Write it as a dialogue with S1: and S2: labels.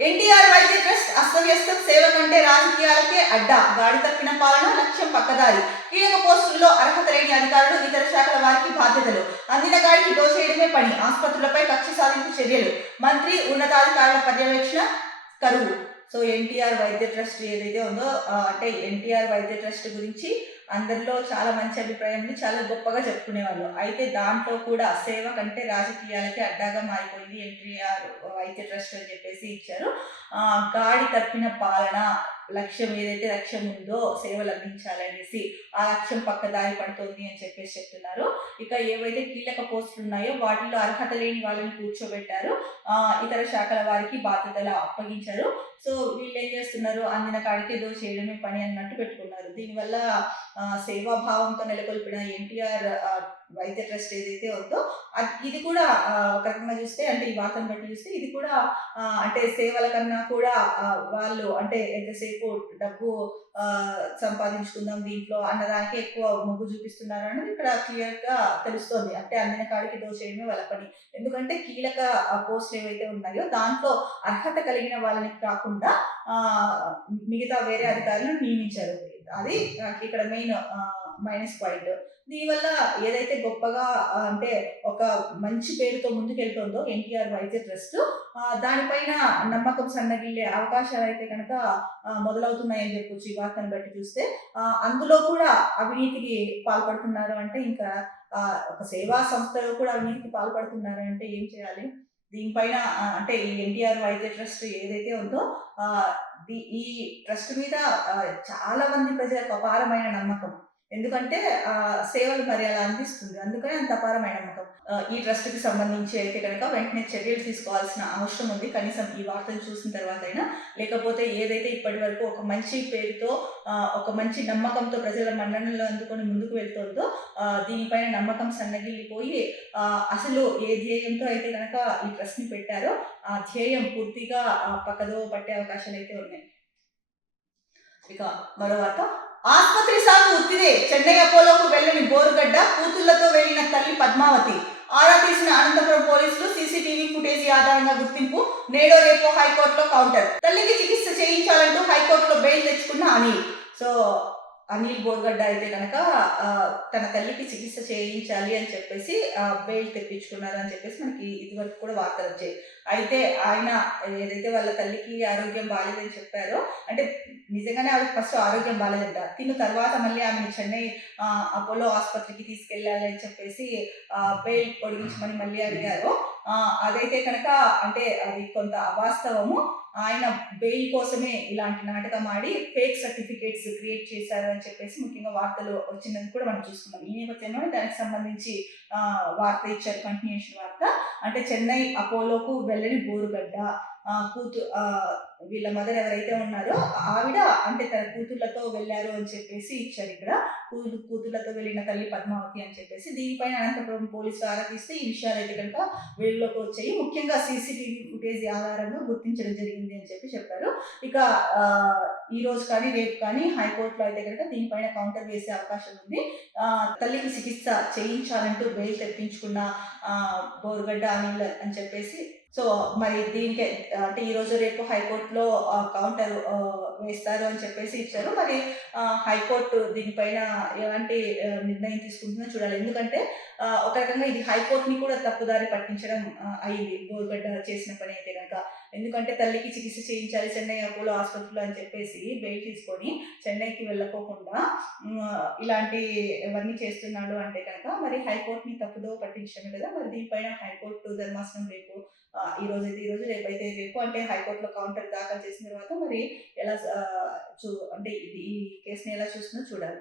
S1: ఎన్టీఆర్ వైద్య ట్రస్ట్ అస్తవ్యస్తం సేవ కంటే రాజకీయాలకే అడ్డా. గాడి తప్పిన పాలన లక్ష్యం పక్కదారి. కీలక పోస్టుల్లో అర్హత లేని అధికారులు ఇతర శాఖల వారికి బాధ్యతలు. అందిన గాడికి దోచేయడమే పని. ఆసుపత్రులపై కక్ష సాధింపు చర్యలు. మంత్రి ఉన్నతాధికారుల పర్యవేక్షణ కరువు. సో ఎన్టీఆర్ వైద్య ట్రస్ట్ ఏదైతే ఉందో అంటే ఎన్టీఆర్ వైద్య ట్రస్ట్ గురించి అందరిలో చాలా మంచి అభిప్రాయం చాలా గొప్పగా చెప్పుకునేవాళ్ళు. అయితే దాంట్లో కూడా సేవ కంటే రాజకీయాలకి అడ్డాగా మారిపోయింది ఎన్టీఆర్ వైద్య ట్రస్ట్ అని చెప్పేసి ఇచ్చారు. గాడి తప్పిన పాలన లక్ష్యం ఏదైతే లక్ష్యం ఉందో సేవలు అందించాలనేసి ఆ లక్ష్యం పక్కదారి పడుతోంది అని చెప్పేసి చెప్తున్నారు. ఇక ఏవైతే కీలక పోస్టులు ఉన్నాయో వాటిల్లో అర్హత లేని వాళ్ళని కూర్చోబెట్టారు. ఇతర శాఖల వారికి బాధ్యతలు అప్పగించారు. సో వీళ్ళు ఏం చేస్తున్నారు? అందిన కాడికి ఏదో చేయడమే పని అన్నట్టు పెట్టుకున్నారు. దీనివల్ల సేవాభావంతో నెలకొల్పిన ఎన్టీఆర్ వైద్య ట్రస్ట్ ఏదైతే ఉందో ఇది కూడా ఒక రకంగా చూస్తే అంటే ఈ వార్తను బట్టి చూస్తే ఇది కూడా అంటే సేవల కన్నా కూడా వాళ్ళు అంటే ఎంతసేపు డబ్బు సంపాదించుకుందాం దీంట్లో అన్నదానికి ఎక్కువ మొగ్గు చూపిస్తున్నారు అనేది ఇక్కడ క్లియర్గా తెలుస్తోంది. అంటే అందిన కాడికి దోచేయడమే వాళ్ళ పని. ఎందుకంటే కీలక పోస్టులు ఏవైతే ఉన్నాయో దాంట్లో అర్హత కలిగిన వాళ్ళని కాకుండా మిగతా వేరే అధికారులను నియమించారు. అది నాకు ఇక్కడ మెయిన్ మైనస్ పాయింట్. దీనివల్ల ఏదైతే గొప్పగా అంటే ఒక మంచి పేరుతో ముందుకెళ్తుందో ఎన్టీఆర్ వైద్య ట్రస్ట్ దానిపైన నమ్మకం సన్నగిల్లే అవకాశాలు అయితే కనుక మొదలవుతున్నాయని చెప్పొచ్చు ఈ వార్తను బట్టి చూస్తే. అందులో కూడా అవినీతికి పాల్పడుతున్నారు అంటే ఇంకా ఒక సేవా సంస్థలో కూడా అవినీతికి పాల్పడుతున్నారు అంటే ఏం చేయాలి? దీనిపైన అంటే ఈ ఎన్టీఆర్ వైద్య ట్రస్ట్ ఏదైతే ఉందో ఈ ట్రస్ట్ మీద చాలా మంది ప్రజలకు అపారమైన నమ్మకం. ఎందుకంటే ఆ సేవలు మరి అలా అందిస్తుంది. అందుకని అంత అపారమైన నమ్మకం ఈ ట్రస్ట్కి సంబంధించి అయితే కనుక వెంటనే చర్యలు తీసుకోవాల్సిన అవసరం ఉంది. కనీసం ఈ వార్తను చూసిన తర్వాత అయినా లేకపోతే ఏదైతే ఇప్పటి వరకు ఒక మంచి పేరుతో ఒక మంచి నమ్మకంతో ప్రజల మన్ననలు అందుకొని ముందుకు వెళ్తుందో దీనిపైన నమ్మకం సన్నగిల్లిపోయి అసలు ఏ ధ్యేయంతో అయితే కనుక ఈ ట్రస్ట్ని పెట్టారో ఆ ధ్యేయం పూర్తిగా పక్కదో పట్టే అవకాశాలు అయితే ఉన్నాయి. ఇక మరో వార్త. ఆసుపత్రి సాగు ఉత్తిదే. చెన్నై అపోలోకు వెళ్ళని బోరుగడ్డ కూతుళ్ళతో వెళ్ళిన తల్లి పద్మావతి. ఆరా తీసిన అనంతపురం పోలీసులు సీసీటీవీ ఫుటేజీ ఆధారంగా గుర్తింపు నేడో రేపో హైకోర్టులో కౌంటర్. తల్లికి చికిత్స చేయించాలంటూ హైకోర్టులో బెయిల్ తెచ్చుకున్న అని సో అనిల్ బోర్గడ్డ అయితే కనుక తన తల్లికి చికిత్స చేయించాలి అని చెప్పేసి బెయిల్ తెప్పించుకున్నారు అని చెప్పేసి మనకి ఇదివరకు కూడా వార్తలు వచ్చాయి అయితే ఆయన ఏదైతే వాళ్ళ తల్లికి ఆరోగ్యం బాగాలేదని చెప్పారో అంటే నిజంగానే ఆవిడ ఫస్ట్ ఆరోగ్యం బాగాలేదంట తిన్న తర్వాత మళ్ళీ ఆమెను చెన్నై అపోలో ఆసుపత్రికి తీసుకెళ్ళాలి అని చెప్పేసి బెయిల్ పొడిగించమని మళ్ళీ అడిగారు అదైతే కనుక అంటే అది కొంత అవాస్తవము. ఆయన బెయిల్ కోసమే ఇలాంటి నాటకం ఆడి ఫేక్ సర్టిఫికేట్స్ క్రియేట్ చేశారు అని చెప్పేసి ముఖ్యంగా వార్తలు వచ్చిందని కూడా మనం చూసుకున్నాం ఈ నేపథ్యంలో దానికి సంబంధించి వార్త ఇచ్చారు కంటిన్యూషన్ వార్త. అంటే చెన్నై అపోలోకు వెళ్ళని బోరుగడ్డ. కూతు వీళ్ళ మదర్ ఎవరైతే ఉన్నారో ఆవిడ అంటే తన కూతుర్లతో వెళ్ళారు అని చెప్పేసి ఇచ్చారు ఇక్కడ. కూతురు కూతుర్లతో వెళ్ళిన తల్లి పద్మావతి అని చెప్పేసి దీనిపైన అనంతపురం పోలీసులు ఆరా తీస్తే ఈ విషయాలు అయితే కనుక వెలుగులోకి వచ్చాయి. ముఖ్యంగా సీసీటీవీ ఫుటేజ్ ఆధారంగా గుర్తించడం జరిగింది అని చెప్పి చెప్పారు. ఇక ఈ రోజు కానీ రేపు కానీ హైకోర్టులో అయితే కనుక దీనిపైన కౌంటర్ వేసే అవకాశం ఉంది. తల్లికి చికిత్స చేయించాలంటూ బెయిల్ తెప్పించుకున్న బోరుగడ్డ అనిల్ అని చెప్పేసి సో మరి దీనికి అంటే ఈ రోజు రేపు హైకోర్టులో కౌంటర్ వేస్తారు అని చెప్పేసి ఇచ్చారు. మరి హైకోర్టు దీనిపైన ఎలాంటి నిర్ణయం తీసుకుంటుందో చూడాలి. ఎందుకంటే ఒక రకంగా ఇది హైకోర్టుని కూడా తప్పుదారి పట్టించడం అయ్యింది అయింది. బోర్గడ్డ చేసిన పని అయితే కనుక ఎందుకంటే తల్లికి చికిత్స చేయించాలి చెన్నై అపోలో ఆసుపత్రిలో అని చెప్పేసి బెయిల్ తీసుకొని చెన్నైకి వెళ్ళకోకుండా ఇలాంటి ఇవన్నీ చేస్తున్నాడు అంటే కనుక మరి హైకోర్టుని తప్పుదో పట్టించడమే కదా మరి దీనిపైన హైకోర్టు ధర్మాసనం రేపు ఈ రోజు అయితే ఈ రోజు రేపు అయితే రేపు అంటే హైకోర్టులో కౌంటర్ దాఖలు చేసిన తర్వాత మరి ఎలా చూ అంటే ఇది ఈ కేసుని ఎలా చూస్తుందో చూడాలి.